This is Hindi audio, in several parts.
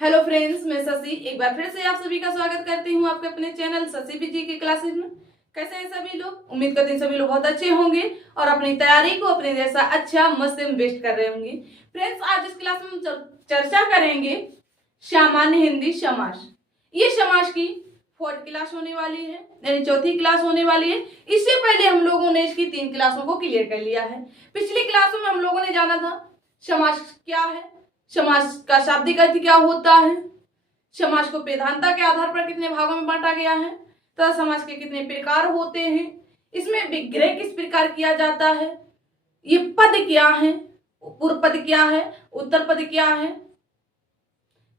हेलो फ्रेंड्स, मैं शशि एक बार फिर से आप सभी का स्वागत करती हूँ आपके अपने चैनल शशि पीजी की क्लासेस में। कैसे हैं सभी लोग? उम्मीद करते हैं सभी लोग बहुत अच्छे होंगे और अपनी तैयारी को अपने जैसा अच्छा मस्त बेस्ट कर रहे होंगे। फ्रेंड्स, आज इस क्लास में हम चर्चा करेंगे सामान्य हिंदी समास। ये समास की 4th क्लास होने वाली है, यानी 4थी क्लास होने वाली है। इससे पहले हम लोगों ने इसकी 3 क्लासों को क्लियर कर लिया है। पिछली क्लासों में हम लोगों ने जाना था समास क्या है, समास का शाब्दिक अर्थ क्या होता है, समास को प्रधानता के आधार पर कितने भागों में बांटा गया है तथा समास के कितने प्रकार होते हैं, इसमें विग्रह किस प्रकार किया जाता है, ये पद क्या है, पूर्व पद क्या है, उत्तर पद क्या है,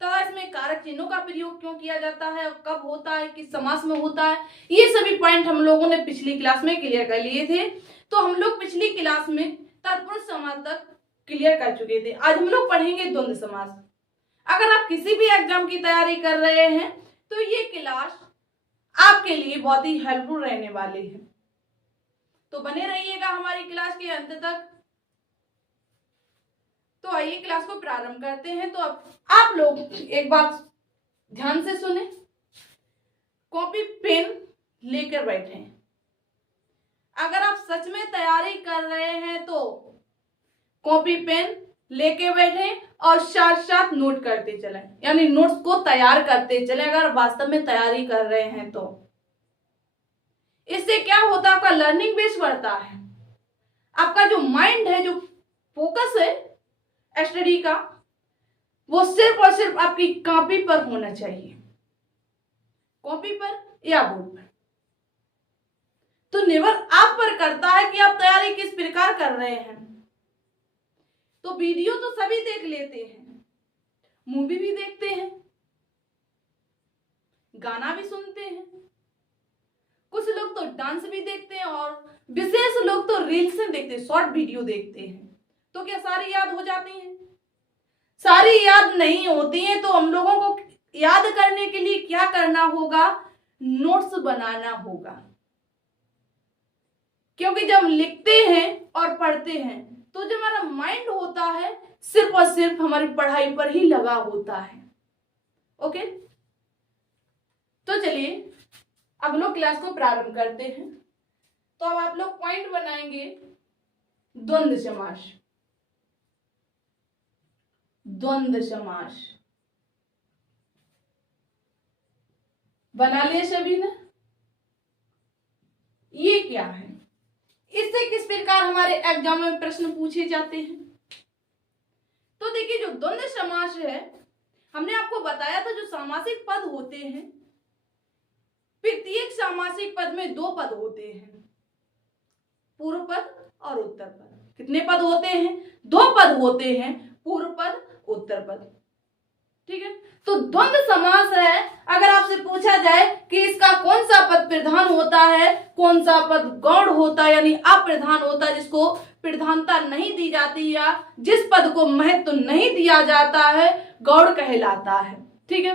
तथा इसमें कारक चिन्हों का प्रयोग क्यों किया जाता है और कब होता है, किस समास में होता है, ये सभी पॉइंट हम लोगों ने पिछली क्लास में क्लियर कर लिए थे। तो हम लोग पिछली क्लास में तत्पुरुष समास तक क्लियर कर चुके थे। आज हम लोग पढ़ेंगे द्वंद्व समास। अगर आप किसी भी एग्जाम की तैयारी कर रहे हैं तो ये क्लास आपके लिए बहुत ही हेल्पफुल रहने वाली है, तो बने रहिएगा हमारी क्लास के अंत तक। तो आइए क्लास को प्रारंभ करते हैं। तो अब आप लोग एक बात ध्यान से सुने, कॉपी पेन लेकर बैठे। अगर आप सच में तैयारी कर रहे हैं तो कॉपी पेन लेके बैठे और साथ साथ नोट करते चलें, यानी नोट्स को तैयार करते चलें अगर वास्तव में तैयारी कर रहे हैं तो। इससे क्या होता है, आपका लर्निंग बेस बढ़ता है, आपका जो माइंड है, जो फोकस है स्टडी का, वो सिर्फ और सिर्फ आपकी कॉपी पर होना चाहिए, कॉपी पर या बोर्ड पर। तो निर्भर आप पर करता है कि आप तैयारी किस प्रकार कर रहे हैं। तो वीडियो तो सभी देख लेते हैं, मूवी भी देखते हैं, गाना भी सुनते हैं, कुछ लोग तो डांस भी देखते हैं और विशेष लोग तो रील्स देखते हैं, शॉर्ट वीडियो देखते हैं। तो क्या सारी याद हो जाती हैं? सारी याद नहीं होती हैं। तो हम लोगों को याद करने के लिए क्या करना होगा, नोट्स बनाना होगा। क्योंकि जब हम लिखते हैं और पढ़ते हैं तो जो हमारा माइंड होता है सिर्फ और सिर्फ हमारी पढ़ाई पर ही लगा होता है। ओके, तो चलिए अब लोग क्लास को प्रारंभ करते हैं। तो अब आप लोग पॉइंट बनाएंगे द्वंद्व समास। द्वंद्व समास बना लिए सभी ने? ये क्या है, इससे किस प्रकार हमारे एग्जाम में प्रश्न पूछे जाते हैं? तो देखिए, जो द्वंद्व समास है, हमने आपको बताया था जो सामासिक पद होते हैं, प्रत्येक सामासिक पद में 2 पद होते हैं, पूर्व पद और उत्तर पद। कितने पद होते हैं? 2 पद होते हैं, पूर्व पद, उत्तर पद। ठीक है, तो द्वंद्व समास है। अगर आपसे पूछा जाए कि इसका कौन सा पद प्रधान होता है, कौन सा पद गौण होता है, यानी अप्रधान होता है, जिसको प्रधानता नहीं दी जाती या जिस पद को महत्व नहीं दिया जाता है, गौण कहलाता है। ठीक है,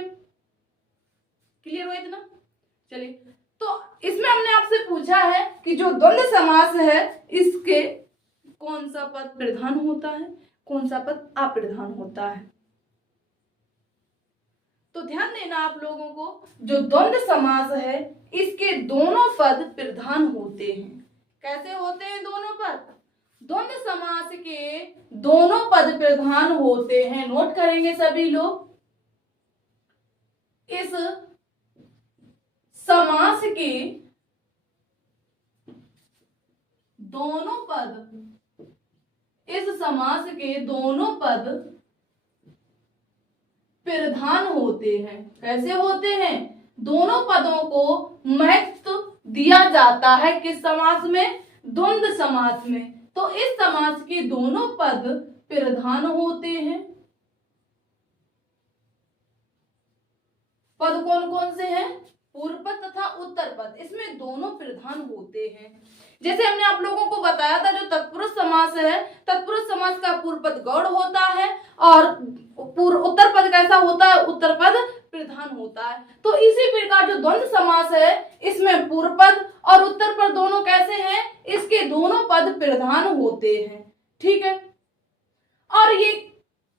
क्लियर हुआ इतना? चलिए, तो इसमें हमने आपसे पूछा है कि जो द्वंद्व समास है इसके कौन सा पद प्रधान होता है, कौन सा पद अप्रधान होता है। तो ध्यान देना आप लोगों को, जो द्वंद्व समास है इसके दोनों पद प्रधान होते हैं। कैसे होते हैं दोनों पद? द्वंद्व समास के दोनों पद प्रधान होते हैं। नोट करेंगे सभी लोग, इस समास के दोनों पद, इस समास के दोनों पद प्रधान होते हैं। कैसे होते हैं? दोनों पदों को महत्व दिया जाता है किस समास में? द्वंद्व समास में। तो इस समास के दोनों पद प्रधान होते हैं। पद कौन कौन से हैं? पूर्व पद तथा उत्तर पद, इसमें दोनों प्रधान होते हैं। जैसे हमने आप लोगों को बताया था, जो तत्पुरुष समास है, तत्पुरुष समास का पूर्व पद गौण होता है और उत्तर पद कैसा होता है? उत्तर पद प्रधान होता है। तो इसी प्रकार जो द्वंद्व समास है इसमें पूर्व पद और उत्तर पद दोनों कैसे हैं? इसके दोनों पद प्रधान होते हैं। ठीक है, और ये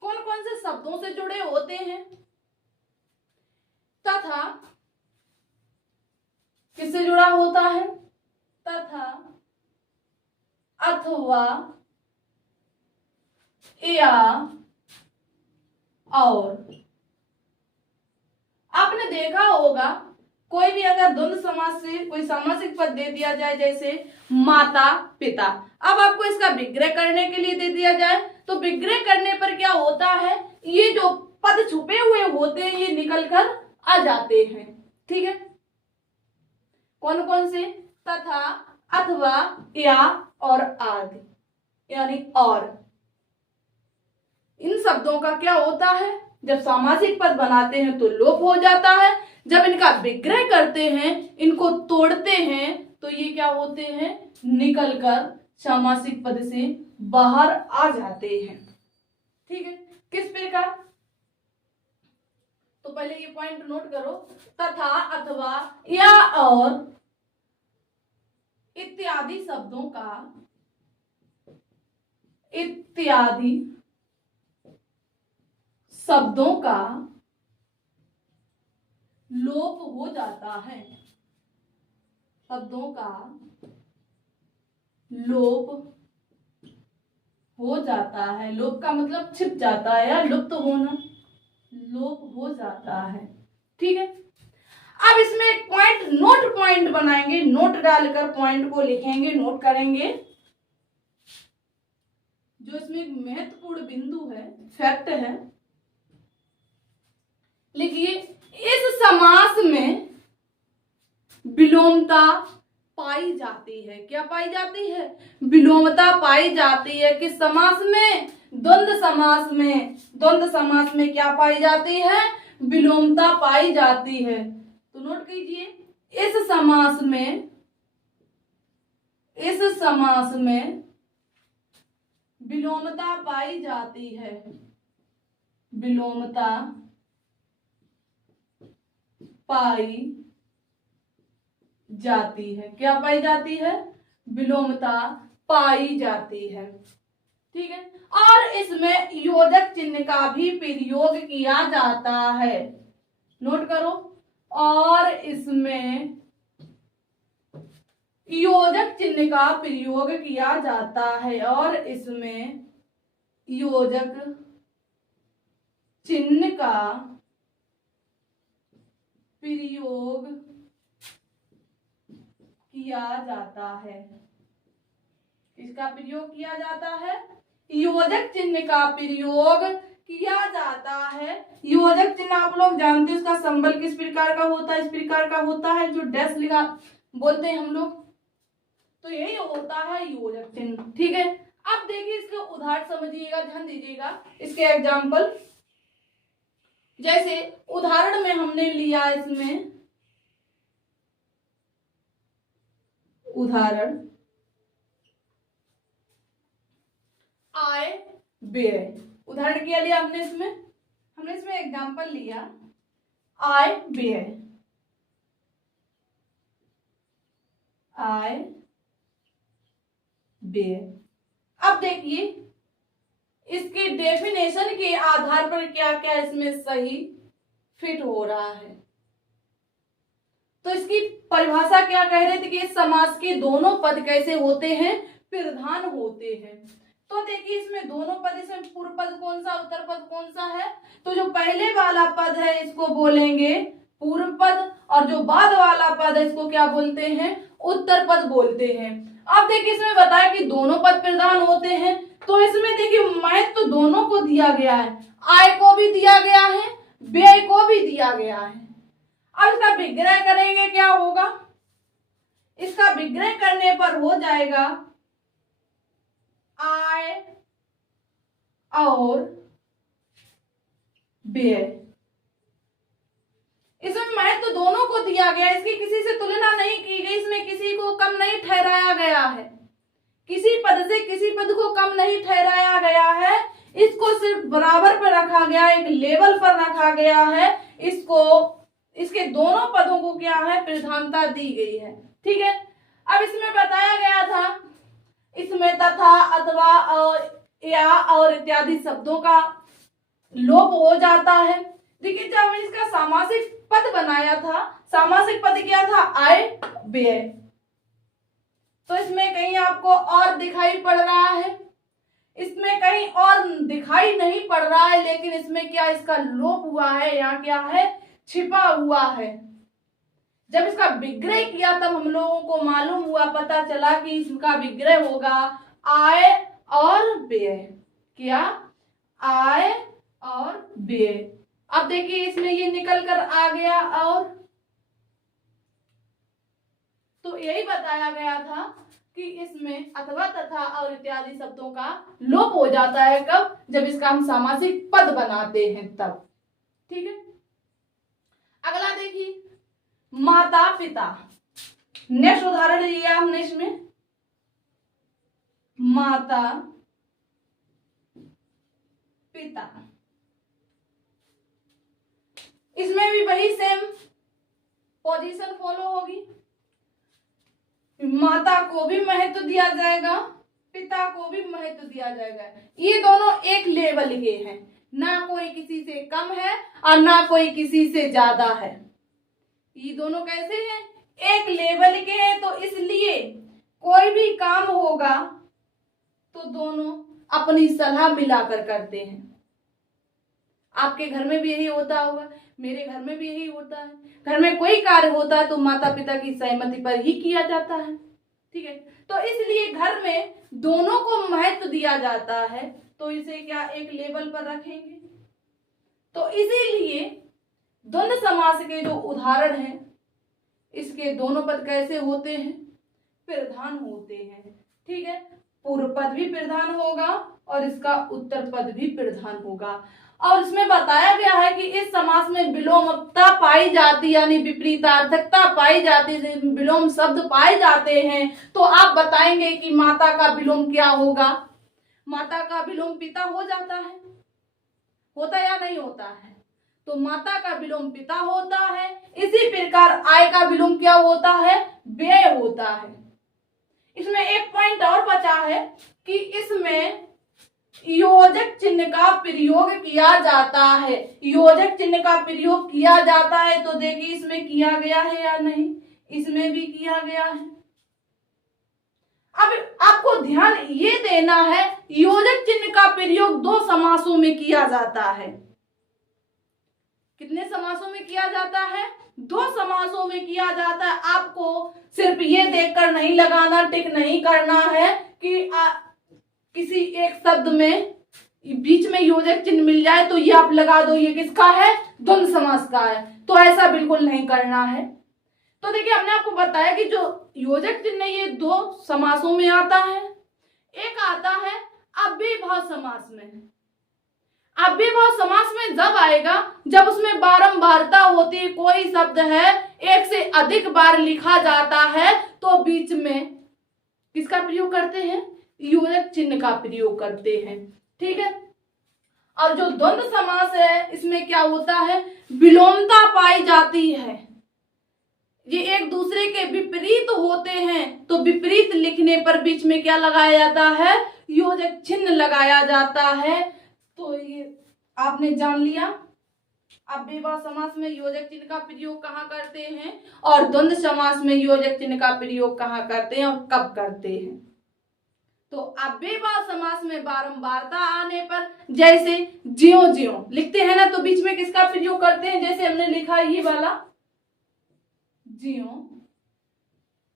कौन कौन से शब्दों से जुड़े होते हैं? तथा किससे जुड़ा होता है? तथा, अथवा, या और। आपने देखा होगा कोई भी अगर द्वंद्व समास से कोई सामासिक पद दे दिया जाए, जैसे माता पिता, अब आपको इसका विग्रह करने के लिए दे दिया जाए तो विग्रह करने पर क्या होता है, ये जो पद छुपे हुए होते हैं ये निकल कर आ जाते हैं। ठीक है, कौन कौन से? तथा, अथवा, या और आदि, यानी और। इन शब्दों का क्या होता है, जब सामासिक पद बनाते हैं तो लोप हो जाता है, जब इनका विग्रह करते हैं, इनको तोड़ते हैं, तो ये क्या होते हैं, निकलकर सामासिक पद से बाहर आ जाते हैं। ठीक है, किस प्रकार? तो पहले ये पॉइंट नोट करो, तथा, अथवा, या और इत्यादि शब्दों का लोप हो जाता है। शब्दों का लोप हो जाता है। लोप का मतलब छिप जाता है या लुप्त होना, लोप हो जाता है। ठीक है, अब इसमें एक पॉइंट, नोट पॉइंट बनाएंगे, नोट डालकर पॉइंट को लिखेंगे, नोट करेंगे। जो इसमें एक महत्वपूर्ण बिंदु है, फैक्ट है, लिखिए, इस समास में विलोमता पाई जाती है। क्या पाई जाती है? विलोमता पाई जाती है। किस समास में? द्वंद्व समास में। द्वंद्व समास में क्या पाई जाती है? विलोमता पाई जाती है। तो नोट कीजिए, इस समास में विलोमता पाई जाती है। विलोमता पाई जाती है। क्या पाई जाती है? विलोमता पाई जाती है। ठीक है, और इसमें योजक चिन्ह का भी प्रयोग किया जाता है। नोट करो, और इसमें योजक चिन्ह का प्रयोग किया जाता है, और इसमें योजक चिन्ह का प्रयोग किया जाता है। इसका प्रयोग किया जाता है, योजक चिन्ह का प्रयोग किया जाता है। योजक चिन्ह आप लोग जानते हैं, उसका संबल किस प्रकार का होता है? इस प्रकार का होता है, जो डैश लिखा बोलते हैं हम लोग, तो यही होता है योजक चिन्ह। ठीक है, अब देखिए इसके उदाहरण समझिएगा, ध्यान दीजिएगा इसके एग्जाम्पल। जैसे उदाहरण में हमने लिया, इसमें उदाहरण आय व्यय, उदाहरण क्या लिया हमने इसमें एग्जाम्पल लिया आय व्यय। आय व्यय, अब देखिए इसके डेफिनेशन के आधार पर क्या क्या इसमें सही फिट हो रहा है। तो इसकी परिभाषा क्या कह रहे थे कि इस समास के दोनों पद कैसे होते हैं? प्रधान होते हैं। तो देखिए इसमें दोनों पद, इसमें पूर्व पद कौन सा, उत्तर पद कौन सा है? तो जो पहले वाला पद है इसको बोलेंगे पूर्व पद, और जो बाद वाला पद है इसको क्या बोलते हैं? उत्तर पद बोलते हैं। अब देखिए इसमें बताया कि दोनों पद प्रधान होते हैं, तो इसमें देखिए महत्व तो दोनों को दिया गया है, आय को भी दिया गया है, व्यय को भी दिया गया है। अब इसका विग्रह करेंगे, क्या होगा? इसका विग्रह करने पर हो जाएगा आय और व्यय। इसमें महत्व तो दोनों को दिया गया, इसकी किसी से तुलना नहीं की गई, इसमें किसी को कम नहीं ठहराया गया है, किसी पद से किसी पद को कम नहीं ठहराया गया है, इसको सिर्फ बराबर पर रखा गया, एक लेवल पर रखा गया है। इसको, इसके दोनों पदों को क्या है? प्रधानता दी गई है। ठीक है, अब इसमें बताया गया था, इसमें तथा, अथवा और या और इत्यादि शब्दों का लोप हो जाता है। देखिए जब हम इसका सामासिक पद बनाया था, सामासिक पद क्या था, आय व्यय। तो इसमें कहीं आपको और दिखाई पड़ रहा है, इसमें कहीं और दिखाई नहीं पड़ रहा है, लेकिन इसमें क्या इसका लोप हुआ है, यहाँ क्या है, छिपा हुआ है। जब इसका विग्रह किया तब हम लोगों को मालूम हुआ, पता चला कि इसका विग्रह होगा आय और व्यय। क्या, आय और व्यय। अब देखिए इसमें ये निकल कर आ गया, और तो यही बताया गया था कि इसमें अथवा, तथा और इत्यादि शब्दों का लोप हो जाता है। कब, जब इसका हम सामासिक पद बनाते हैं तब। ठीक है, अगला देखिए माता पिता। नेक्स्ट उदाहरण लिया हमने इसमें, माता पिता। इसमें भी वही सेम पोजीशन फॉलो होगी, माता को भी महत्व दिया जाएगा, पिता को भी महत्व दिया जाएगा। ये दोनों एक लेवल के हैं, ना कोई किसी से कम है और ना कोई किसी से ज्यादा है। ये दोनों कैसे हैं, एक लेवल के हैं। तो इसलिए कोई भी काम होगा तो दोनों अपनी सलाह मिलाकर करते हैं। आपके घर में भी यही होता होगा, मेरे घर में भी यही होता है। घर में कोई कार्य होता है तो माता पिता की सहमति पर ही किया जाता है। ठीक है, तो इसलिए घर में दोनों को महत्व दिया जाता है, तो इसे क्या एक लेवल पर रखेंगे। तो इसीलिए द्वंद्व समास के जो उदाहरण हैं, इसके दोनों पद कैसे होते हैं, प्रधान होते हैं। ठीक है, पूर्व पद भी प्रधान होगा और इसका उत्तर पद भी प्रधान होगा। और इसमें बताया गया है कि इस समास में विलोमता पाई जाती, यानी विपरीतार्थकता पाई जाती, विलोम शब्द पाए जाते हैं। तो आप बताएंगे कि माता का विलोम क्या होगा, माता का विलोम पिता हो जाता है, होता या नहीं होता है, तो माता का विलोम पिता होता है। इसी प्रकार आय का विलोम क्या होता है, व्यय होता है। इसमें एक पॉइंट और बचा है कि इसमें योजक चिन्ह का प्रयोग किया जाता है, योजक चिन्ह का प्रयोग किया जाता है। तो देखिए इसमें किया गया है या नहीं, इसमें भी किया गया है। अब आपको ध्यान ये देना है, योजक चिन्ह का प्रयोग दो समासों में किया जाता है। कितने समासों में किया जाता है, दो समासों में किया जाता है। आपको सिर्फ ये देखकर नहीं लगाना, टिक नहीं करना है कि किसी एक शब्द में बीच में योजक चिन्ह मिल जाए तो ये आप लगा दो ये किसका है, द्वंद्व समास का है। तो ऐसा बिल्कुल नहीं करना है। तो देखिए हमने आपको बताया कि जो योजक चिन्ह ये दो समासों में आता है। एक आता है अव्ययीभाव समास में। अव्ययीभाव समास में जब आएगा जब उसमें बारंबारता होती है, कोई शब्द है एक से अधिक बार लिखा जाता है, तो बीच में किसका प्रयोग करते हैं, योजक चिन्ह का प्रयोग करते हैं। ठीक है, और जो द्वंद्व समास है इसमें क्या होता है, विलोमता पाई जाती है, ये एक दूसरे के विपरीत होते हैं। तो विपरीत लिखने पर बीच में क्या लगाया जाता है, योजक चिन्ह लगाया जाता है। तो ये आपने जान लिया अव्ययीभाव समास में योजक चिन्ह का प्रयोग कहाँ करते हैं और द्वंद्व समास में योजक चिन्ह का प्रयोग कहाँ करते हैं और कब करते हैं। तो अव्ययीभाव समास में बारंबारता आने पर, जैसे ज्यों ज्यों लिखते हैं ना, तो बीच में किसका प्रयोग करते हैं, जैसे हमने लिखा ये वाला ज्यों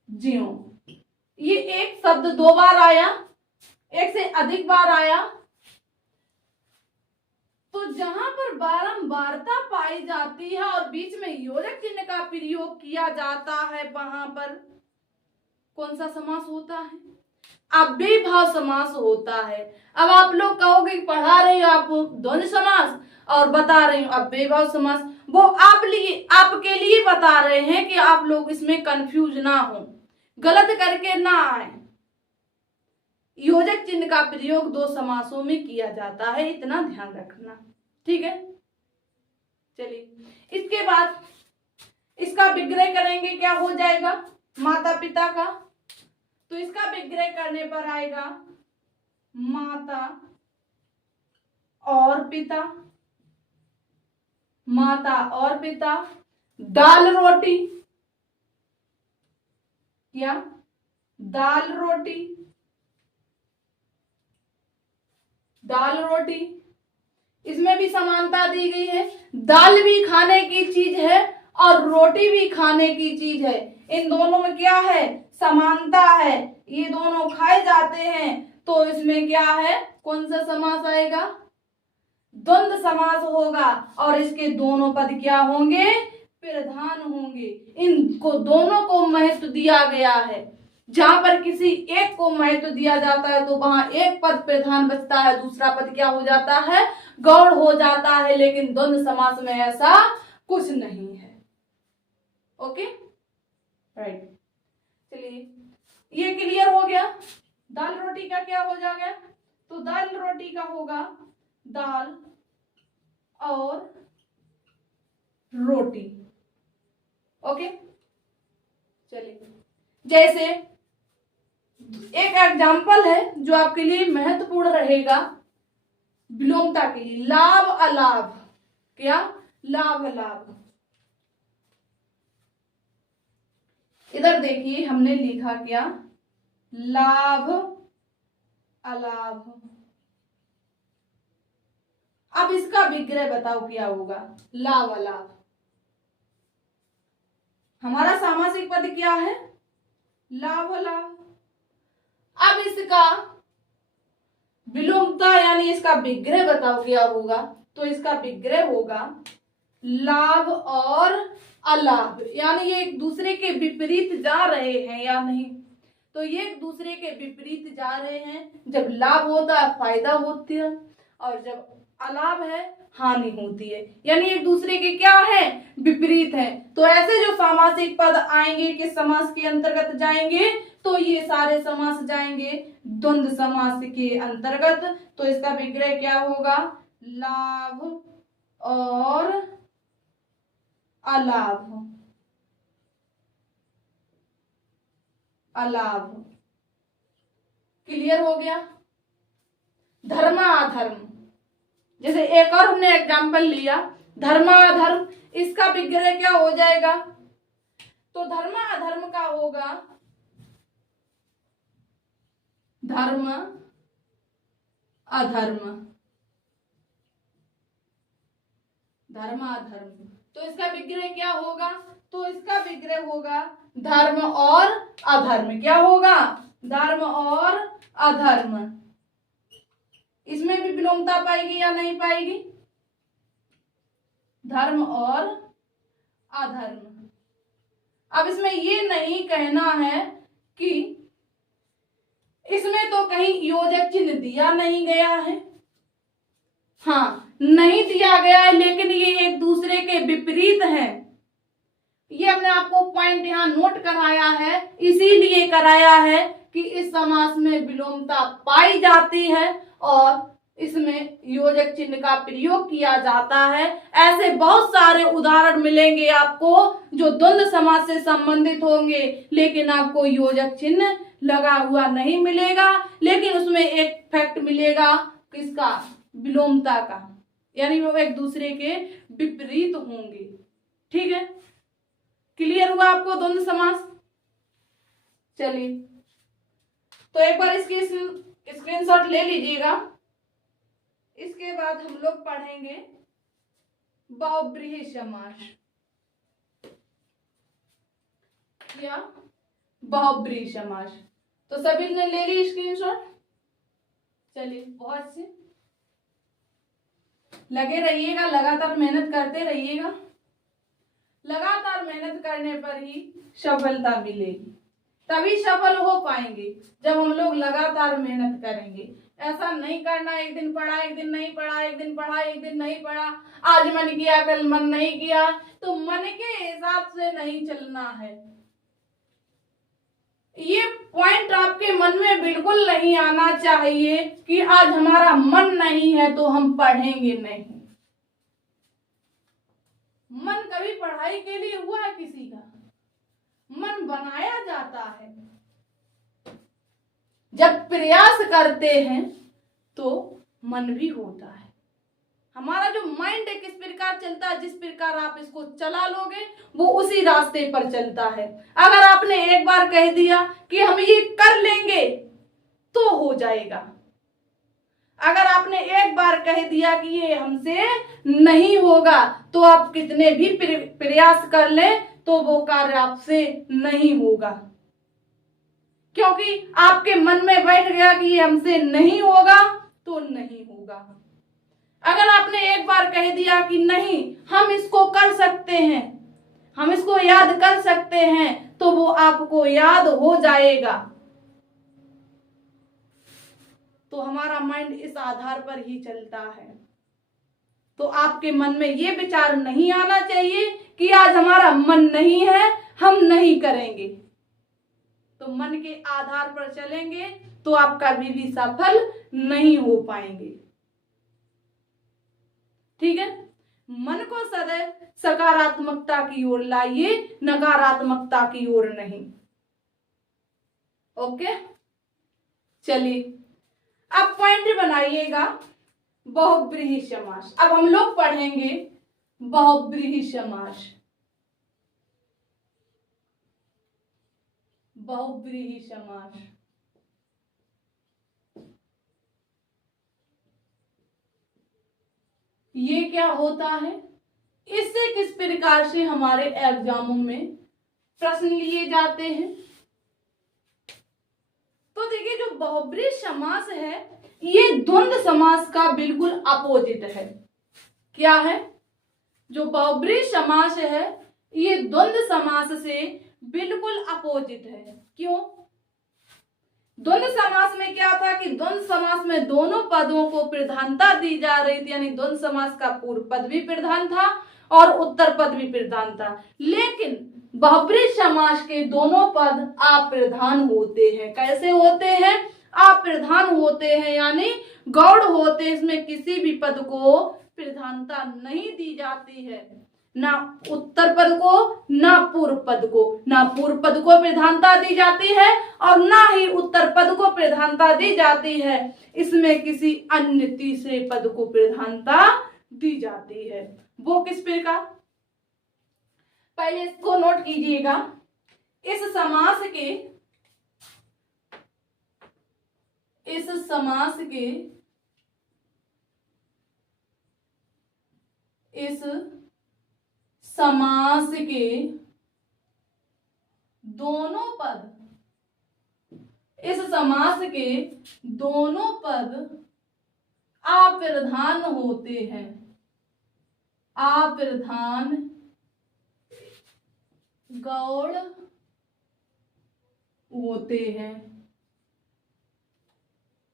ज्यों। ये एक शब्द दो बार आया, एक से अधिक बार आया, तो जहां पर बारंबारता पाई जाती है और बीच में योजक चिन्ह का प्रयोग किया जाता है, वहां पर कौन सा समास होता है, अव्ययीभाव समास होता है। अब आप लोग कहोगे पढ़ा रही हो आप द्वंद्व समास और बता रही हो अव्ययीभाव समास, वो आपके लिए बता रहे हैं कि आप लोग इसमें कंफ्यूज ना हो, गलत करके ना आए। योजक चिन्ह का प्रयोग दो समासों में किया जाता है, इतना ध्यान रखना। ठीक है, चलिए इसके बाद इसका विग्रह करेंगे, क्या हो जाएगा, माता पिता का। तो इसका विग्रह करने पर आएगा माता और पिता, माता और पिता। दाल रोटी, क्या, दाल रोटी, दाल रोटी। इसमें भी समानता दी गई है, दाल भी खाने की चीज है और रोटी भी खाने की चीज है। इन दोनों में क्या है, समानता है, ये दोनों खाए जाते हैं। तो इसमें क्या है, कौन सा समास आएगा, द्वंद्व समास होगा और इसके दोनों पद क्या होंगे, प्रधान होंगे। इनको दोनों को महत्व दिया गया है। जहां पर किसी एक को महत्व दिया जाता है तो वहां एक पद प्रधान बचता है, दूसरा पद क्या हो जाता है, गौड़ हो जाता है। लेकिन द्वंद्व समास में ऐसा कुछ नहीं है। Okay, right. चलिए, ये क्लियर हो गया। दाल रोटी का क्या हो जाएगा, तो दाल रोटी का होगा दाल और रोटी। ओके, चलिए, जैसे एक एग्जाम्पल है जो आपके लिए महत्वपूर्ण रहेगा विलोमता के लिए, लाभ अलाभ, क्या, लाभ अलाभ। इधर देखिए हमने लिखा क्या, लाभ अलाभ। अब इसका विग्रह बताओ क्या होगा, लाभ अलाभ। हमारा सामासिक पद क्या है, लाभ अलाभ। अब इसका विलोमता यानी इसका विग्रह बताओ क्या होगा, तो इसका विग्रह होगा लाभ और अलाभ। यानी ये एक दूसरे के विपरीत जा रहे हैं या नहीं, तो ये एक दूसरे के विपरीत जा रहे हैं। जब लाभ होता है फायदा होती है और जब अलाभ है हानि होती है, यानी एक दूसरे के क्या है, विपरीत है। तो ऐसे जो सामासिक पद आएंगे किस समास के अंतर्गत जाएंगे, तो ये सारे समास जाएंगे द्वंद्व समास के अंतर्गत। तो इसका विग्रह क्या होगा, लाभ और अलाभ, अलाभ। क्लियर हो गया। धर्माधर्म, जैसे एक और हमने एग्जाम्पल लिया धर्माधर्म, इसका विग्रह क्या हो जाएगा, तो धर्माधर्म का होगा धर्म अधर्म, धर्माधर्म। तो इसका विग्रह क्या होगा, तो इसका विग्रह होगा धर्म और अधर्म। क्या होगा, धर्म और अधर्म। इसमें भी विलोमता पाएगी या नहीं पाएगी, धर्म और अधर्म। अब इसमें ये नहीं कहना है कि इसमें तो कहीं योजक चिन्ह दिया नहीं गया है, हाँ नहीं दिया गया है, लेकिन ये एक दूसरे के विपरीत हैं। ये हमने आपको पॉइंट यहाँ नोट कराया है, इसीलिए कराया है कि इस समास में विलोमता पाई जाती है और इसमें योजक चिन्ह का प्रयोग किया जाता है। ऐसे बहुत सारे उदाहरण मिलेंगे आपको जो द्वंद्व समास से संबंधित होंगे, लेकिन आपको योजक चिन्ह लगा हुआ नहीं मिलेगा। लेकिन उसमें एक फैक्ट मिलेगा किसका, विलोमता का, यानी वो एक दूसरे के विपरीत होंगे। ठीक है, क्लियर हुआ आपको द्वंद्व समास। चलिए, तो एक बार इसकी स्क्रीनशॉट ले लीजिएगा। इसके बाद हम लोग पढ़ेंगे बहुब्रीहि समास, या बहुब्रीहि समास। तो सभी ने ले ली स्क्रीनशॉट। चलिए, बहुत से लगे रहिएगा, लगातार मेहनत करते रहिएगा। लगातार मेहनत करने पर ही सफलता मिलेगी, तभी सफल हो पाएंगे जब हम लोग लगातार मेहनत करेंगे। ऐसा नहीं करना एक दिन पढ़ा एक दिन नहीं पढ़ा, एक दिन पढ़ा एक दिन नहीं पढ़ा, आज मन किया कल मन नहीं किया, तो मन के हिसाब से नहीं चलना है। ये पॉइंट आपके मन में बिल्कुल नहीं आना चाहिए कि आज हमारा मन नहीं है तो हम पढ़ेंगे नहीं। मन कभी पढ़ाई के लिए हुआ है किसी का, मन बनाया जाता है। जब प्रयास करते हैं तो मन भी होता है। हमारा जो माइंड है किस प्रकार चलता है, जिस प्रकार आप इसको चला लोगे वो उसी रास्ते पर चलता है। अगर आपने एक बार कह दिया कि हम ये कर लेंगे तो हो जाएगा। अगर आपने एक बार कह दिया कि ये हमसे नहीं होगा तो आप कितने भी प्रयास कर लें तो वो कार्य आपसे नहीं होगा, क्योंकि आपके मन में बैठ गया कि ये हमसे नहीं होगा तो नहीं होगा। अगर आपने एक बार कह दिया कि नहीं हम इसको कर सकते हैं, हम इसको याद कर सकते हैं, तो वो आपको याद हो जाएगा। तो हमारा माइंड इस आधार पर ही चलता है। तो आपके मन में ये विचार नहीं आना चाहिए कि आज हमारा मन नहीं है, हम नहीं करेंगे। तो मन के आधार पर चलेंगे तो आप कभी भी सफल नहीं हो पाएंगे। ठीक है, मन को सदैव सकारात्मकता की ओर लाइए, नकारात्मकता की ओर नहीं। ओके, चलिए अब पॉइंट बनाइएगा बहुब्रीहि समास। अब हम लोग पढ़ेंगे बहुब्रीहि समास। बहुब्रीहि समास ये क्या होता है, इससे किस प्रकार से हमारे एग्जामों में प्रश्न लिए जाते हैं। तो देखिए जो बहुब्रीहि समास है ये द्वंद्व समास का बिल्कुल अपोजिट है। क्या है, जो बहुब्रीहि समास है ये द्वंद्व समास से बिल्कुल अपोजिट है। क्यों? द्वंद्व समास में क्या था कि द्वंद्व समास में दोनों पदों को प्रधानता दी जा रही थी, यानी द्वंद्व समास का पूर्व पद भी प्रधान था और उत्तर पद भी प्रधान था। लेकिन बहुब्रीहि समास के दोनों पद अप्रधान होते हैं। कैसे होते हैं? अप्रधान होते हैं, यानी गौड़ होते हैं। इसमें किसी भी पद को प्रधानता नहीं दी जाती है, ना उत्तर पद को ना पूर्व पद को। ना पूर्व पद को प्रधानता दी जाती है और ना ही उत्तर पद को प्रधानता दी जाती है। इसमें किसी अन्य तीसरे पद को प्रधानता दी जाती है। वो किस प्रकार? पहले इसको नोट कीजिएगा। इस समास के दोनों पद अप्रधान होते हैं। अप्रधान गौड़ होते हैं।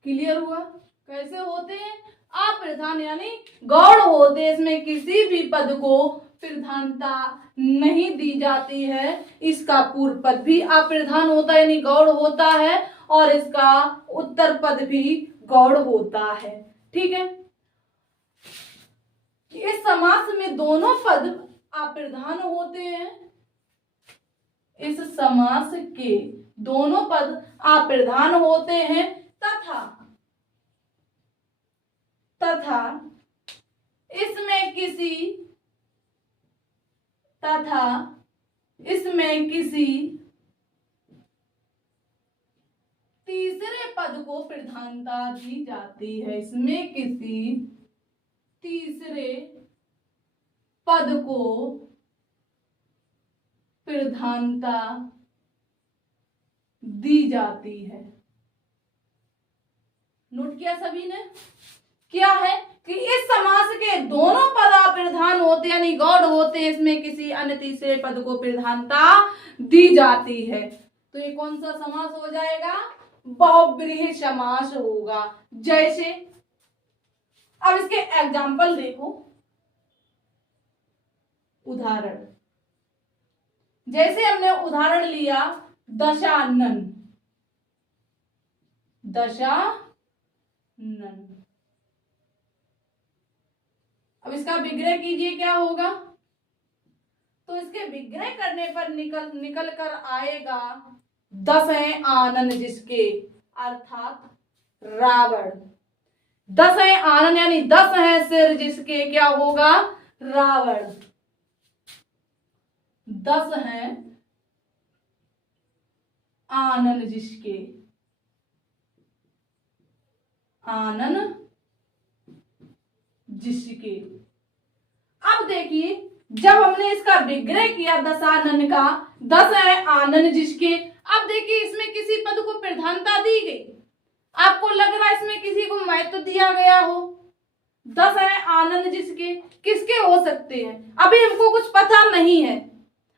क्लियर हुआ? कैसे होते हैं? अप्रधान यानी गौड़ होते, इसमें किसी भी पद को प्रधानता नहीं दी जाती है। इसका पूर्व पद भी अप्रधान होता है यानी गौड़ होता है और इसका उत्तर पद भी गौड़ होता है। ठीक है, इस समास में दोनों पद अप्रधान होते हैं। इस समास के दोनों पद अप्रधान होते हैं तथा इसमें किसी तीसरे पद को प्रधानता दी जाती है। इसमें किसी तीसरे पद को प्रधानता दी जाती है। नोट किया सभी ने? क्या है कि इस समास के दोनों पद अप्रधान होते यानी गौड़ होते हैं, इसमें किसी अन्य तीसरे पद को प्रधानता दी जाती है। तो ये कौन सा समास हो जाएगा? बहुब्रीहि समास होगा। जैसे अब इसके एग्जाम्पल देखो, उदाहरण। जैसे हमने उदाहरण लिया दशानन। अब इसका विग्रह कीजिए, क्या होगा? तो इसके विग्रह करने पर निकल कर आएगा 10 आनन जिसके, अर्थात रावण। 10 है आनन यानी 10 है सिर जिसके, क्या होगा? रावण। 10 है आनन जिसके, आनन जिसके। अब देखिए जब हमने इसका विग्रह किया दशानन का, 10 है आनन जिसके। अब देखिए इसमें किसी पद को प्रधानता दी गई, आपको लग रहा है इसमें किसी को महत्व दिया गया हो। 10 है आनन जिसके, किसके हो सकते हैं? अभी हमको कुछ पता नहीं है।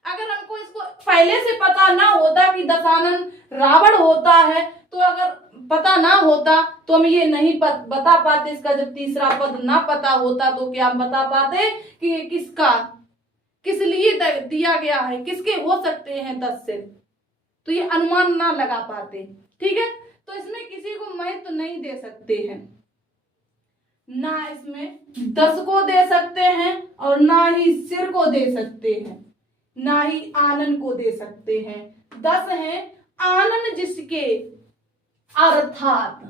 अगर हमको इसको पहले से पता ना होता कि दशानन रावण होता है, तो अगर पता ना होता तो हम ये नहीं बता पाते। इसका जब तीसरा पद ना पता होता तो क्या हम बता पाते कि ये किसका, किस लिए दिया गया है, किसके हो सकते हैं 10 से, तो ये अनुमान ना लगा पाते। ठीक है, तो इसमें किसी को महत्व नहीं दे सकते हैं, ना इसमें 10 को दे सकते हैं और ना ही सिर को दे सकते हैं, ना ही आनन को दे सकते हैं। 10 है आनन जिसके, अर्थात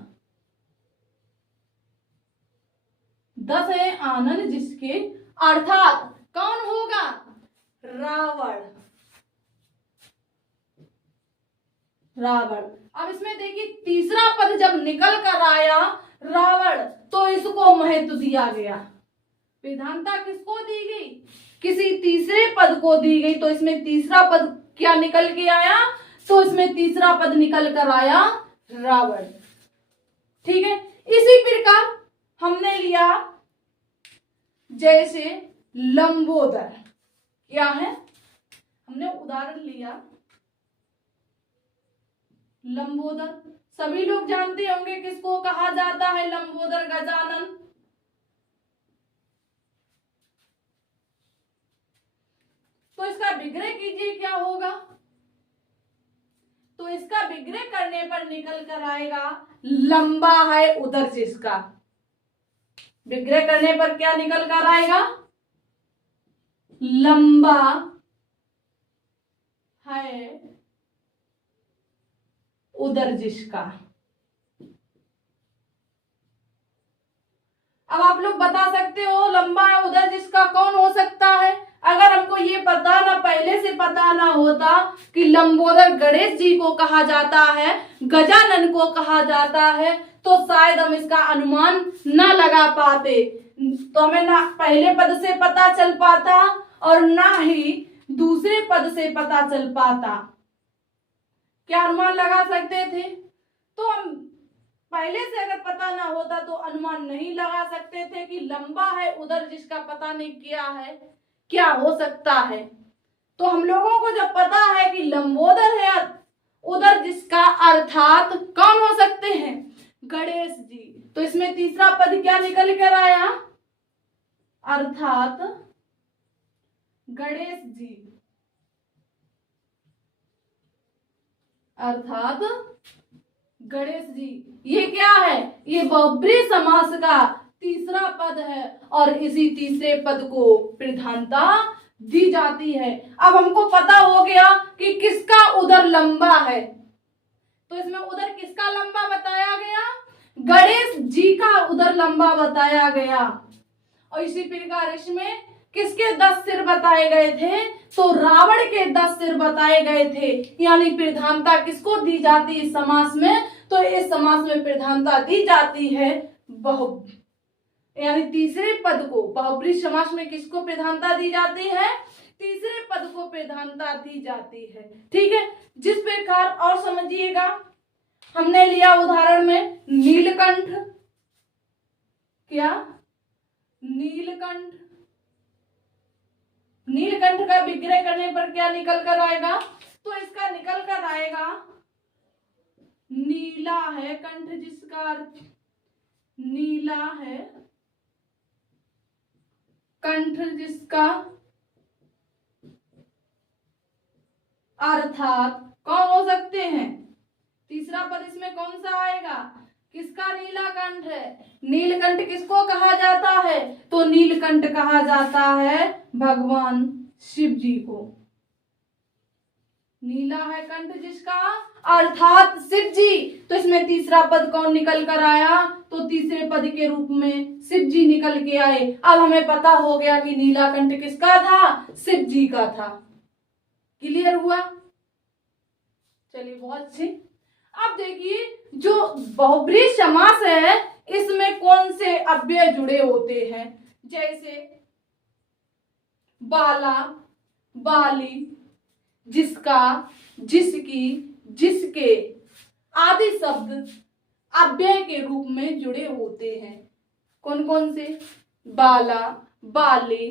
10 है आनन जिसके, अर्थात कौन होगा? रावण। रावण। अब इसमें देखिए तीसरा पद जब निकल कर आया रावण, तो इसको महत्व दिया गया। प्रधानता किसको दी गई? किसी तीसरे पद को दी गई। तो इसमें तीसरा पद क्या निकल के आया? तो इसमें तीसरा पद निकल कर आया रावण। ठीक है, इसी प्रकार हमने लिया जैसे लंबोदर। क्या है? हमने उदाहरण लिया लंबोदर। सभी लोग जानते होंगे किसको कहा जाता है लंबोदर गजानन। तो इसका विग्रह कीजिए, क्या होगा? तो इसका विग्रह करने पर निकल कर आएगा लंबा है उदर जिसका। विग्रह करने पर क्या निकल कर आएगा? लंबा है उदर जिसका। अब आप लोग बता सकते हो लंबा है उदर जिसका कौन हो सकता है? अगर हमको ये पता ना, पहले से पता ना होता कि लंबोदर गणेश जी को कहा जाता है, गजानन को कहा जाता है, तो शायद हम इसका अनुमान ना लगा पाते। तो हमें ना पहले पद से पता चल पाता और ना ही दूसरे पद से पता चल पाता। क्या अनुमान लगा सकते थे? तो हम पहले से अगर पता ना होता तो अनुमान नहीं लगा सकते थे कि लंबा है उधर जिसका पता नहीं क्या है, क्या हो सकता है। तो हम लोगों को जब पता है कि लंबोदर है उधर जिसका, अर्थात कौन हो सकते हैं? गणेश जी। तो इसमें तीसरा पद क्या निकल कर आया? अर्थात गणेश जी। अर्थात गणेश जी। ये क्या है? ये बहुब्रीहि समास का तीसरा पद है और इसी तीसरे पद को प्रधानता दी जाती है। अब हमको पता हो गया कि किसका उदर लंबा है। तो इसमें उदर किसका लंबा बताया गया? गणेश जी का उदर लंबा बताया गया। और इसी प्रकार इसमें किसके 10 सिर बताए गए थे? तो रावण के 10 सिर बताए गए थे। यानी प्रधानता किसको दी जाती है इस समास में? तो इस समास में प्रधानता दी जाती है यानी तीसरे पद को। बहुब्रीहि समास में किसको प्रधानता दी जाती है? तीसरे पद को प्रधानता दी जाती है। ठीक है, जिस प्रकार और समझिएगा, हमने लिया उदाहरण में नीलकंठ। क्या? नीलकंठ। नीलकंठ का विग्रह करने पर क्या निकल कर आएगा? तो इसका निकल कर आएगा नीला है कंठ जिसका, नीला है कंठ जिसका, अर्थात कौन हो सकते हैं? तीसरा पद इसमें कौन सा आएगा? किसका नीला कंठ है? नीलकंठ किसको कहा जाता है? तो नीलकंठ कहा जाता है भगवान शिव जी को। नीला है कंठ जिसका, अर्थात शिव जी। तो इसमें तीसरा पद कौन निकल कर आया, तो तीसरे पद के रूप में शिव जी निकल के आए। अब हमें पता हो गया कि नीला कंठ किसका था, शिव जी का था। क्लियर हुआ? चलिए बहुत अच्छे। अब देखिए जो बहुब्रीहि समास है इसमें कौन से अव्यय जुड़े होते हैं, जैसे बाला, बाली, जिसका, जिसकी, जिसके आदि शब्द अव्यय के रूप में जुड़े होते हैं। कौन कौन से, बाला, बाली,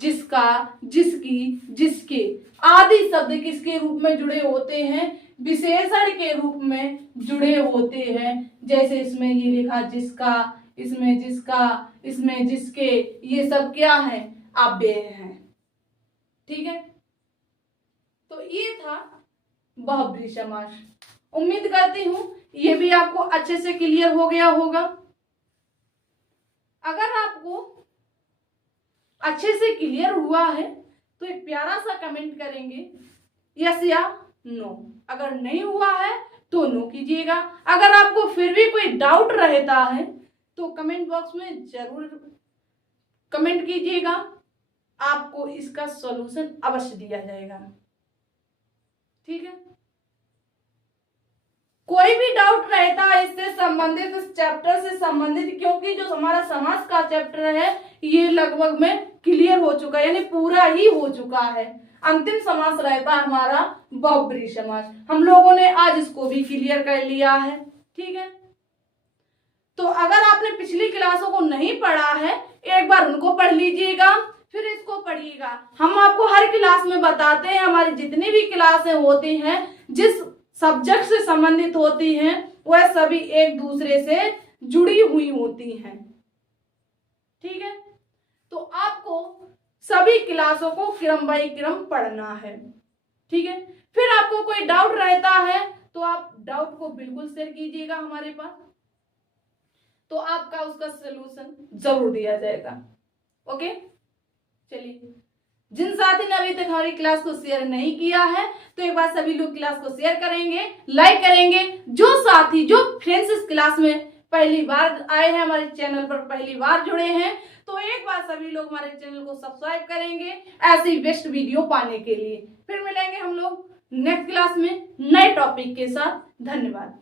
जिसका, जिसकी, जिसके आदि शब्द किसके रूप में जुड़े होते हैं, विशेषण के रूप में जुड़े होते हैं। जैसे इसमें ये लिखा जिसका, इसमें जिसका, इसमें जिसके, ये सब क्या है, अव्यय हैं। ठीक है, तो ये था बहुब्रीहि समास। उम्मीद करती हूं ये भी आपको अच्छे से क्लियर हो गया होगा। अगर आपको अच्छे से क्लियर हुआ है तो एक प्यारा सा कमेंट करेंगे, यस या नो। अगर नहीं हुआ है तो नो कीजिएगा। अगर आपको फिर भी कोई डाउट रहता है तो कमेंट बॉक्स में जरूर कमेंट कीजिएगा, आपको इसका सॉल्यूशन अवश्य दिया जाएगा। ठीक है, कोई भी डाउट रहता है इससे संबंधित, इस चैप्टर से संबंधित, क्योंकि जो हमारा समास का चैप्टर है ये लगभग में क्लियर हो चुका है, यानी पूरा ही हो चुका है। अंतिम समास रहता है हमारा बहुब्रीहि समास। हम लोगों ने आज इसको भी क्लियर कर लिया है। ठीक है, तो अगर आपने पिछली क्लासों को नहीं पढ़ा है एक बार उनको पढ़ लीजिएगा, फिर इसको पढ़िएगा। हम आपको हर क्लास में बताते हैं, हमारी जितनी भी क्लासें होती हैं जिस सब्जेक्ट से संबंधित होती हैं वह सभी एक दूसरे से जुड़ी हुई होती हैं। ठीक है, तो आपको सभी क्लासों को क्रम बाई क्रम पढ़ना है। ठीक है, फिर आपको कोई डाउट रहता है तो आप डाउट को बिल्कुल शेयर कीजिएगा हमारे पास, तो आपका उसका सलूशन जरूर दिया जाएगा। ओके, चलिए जिन साथी ने अभी तक हमारी क्लास को शेयर नहीं किया है तो एक बार सभी लोग क्लास को शेयर करेंगे, लाइक करेंगे। जो साथी, जो फ्रेंड्स इस क्लास में पहली बार आए हैं, हमारे चैनल पर पहली बार जुड़े हैं, तो एक बार सभी लोग हमारे चैनल को सब्सक्राइब करेंगे ऐसी बेस्ट वीडियो पाने के लिए। फिर मिलेंगे हम लोग नेक्स्ट क्लास में नए टॉपिक के साथ। धन्यवाद।